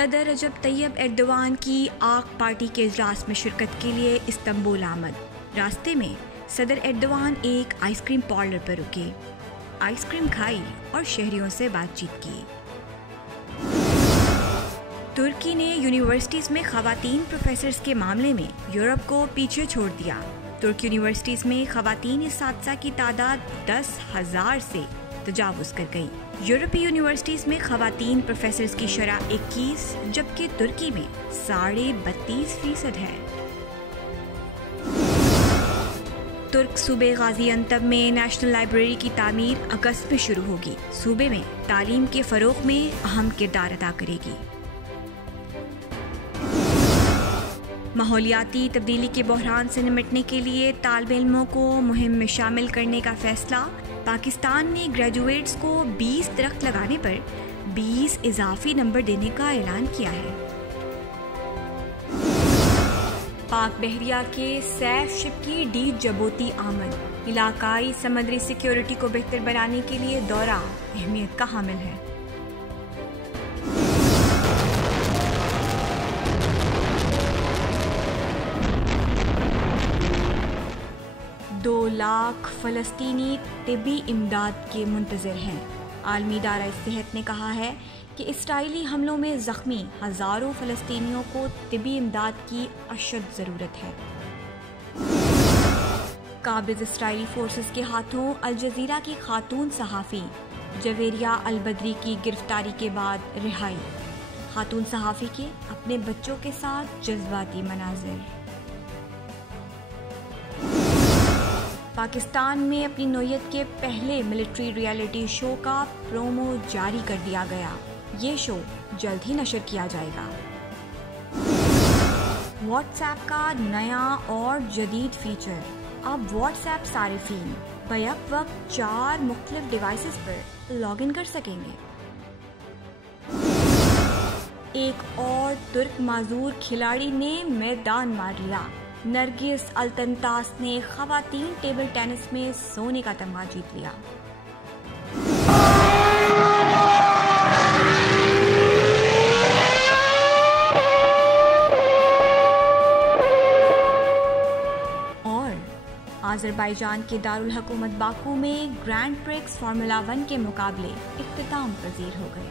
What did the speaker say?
सदर रजब तैयब एर्दोवान की आक पार्टी के इजलास में शिरकत के लिए इस्तांबुल आमद। रास्ते में सदर एर्दोवान एक आइसक्रीम पार्लर पर रुके, आइसक्रीम खाई और शहरियों से बातचीत की। तुर्की ने यूनिवर्सिटीज़ में ख़वातीन प्रोफेसर्स के मामले में यूरोप को पीछे छोड़ दिया। तुर्की यूनिवर्सिटीज़ में ख़वातीन इस्तादिया की तादाद 10,000 से तजावुज़ कर गई। यूरोपीय यूनिवर्सिटीज़ में ख़वातीन प्रोफेसर्स की शरह 21 जबकि तुर्की में 32.5% है। तुर्क सूबे गाज़ियान्तब में नेशनल लाइब्रेरी की तामीर अगस्त में शुरू होगी। सूबे में तालीम के फ़रोग़ में अहम किरदार अदा करेगी। माहौलियाती तब्दीली के बहरान से निपटने के लिए तालिब इल्मों को मुहिम में शामिल करने का फैसला। पाकिस्तान ने ग्रेजुएट्स को 20 दरख्त लगाने पर 20 इजाफी नंबर देने का ऐलान किया है। पाक बहरिया के सैफ शिप की डी जबोती आमद। इलाकाई समुद्री सिक्योरिटी को बेहतर बनाने के लिए दौरा अहमियत का हामिल है। 2 लाख फ़लस्तीनी तिब्बी इमदाद के मुंतज़िर हैं। आलमी इदारा सेहत ने कहा है कि इसराइली हमलों में ज़ख्मी हज़ारों फ़लस्तीनियों को तिब्बी इमदाद की अशद ज़रूरत है। काबिज़ इसराइली फोर्सेस के हाथों अल जज़ीरा की खातून सहाफ़ी जवेरिया अल बदरी की गिरफ्तारी के बाद रिहाई। खातून सहाफ़ी के अपने बच्चों के साथ जज्बाती मनाज़िर। पाकिस्तान में अपनी नौयत के पहले मिलिट्री रियलिटी शो का प्रोमो जारी कर दिया गया। ये शो जल्द ही नशर किया जाएगा। व्हाट्सएप का नया और जदीद फीचर। अब व्हाट्सएप सारिफीन बैक वक्त 4 मुख्तलिफ डिवाइसेस पर लॉगिन कर सकेंगे। एक और तुर्क माजूर खिलाड़ी ने मैदान मार लिया। नरगिस अल्तंतास ने ख़वातीन टेबल टेनिस में सोने का तमगा जीत लिया। और आज़रबाईजान के दारुल हुकूमत बाकू में ग्रैंड प्रिक्स फार्मूला 1 के मुकाबले इख्तिताम पज़ीर हो गए।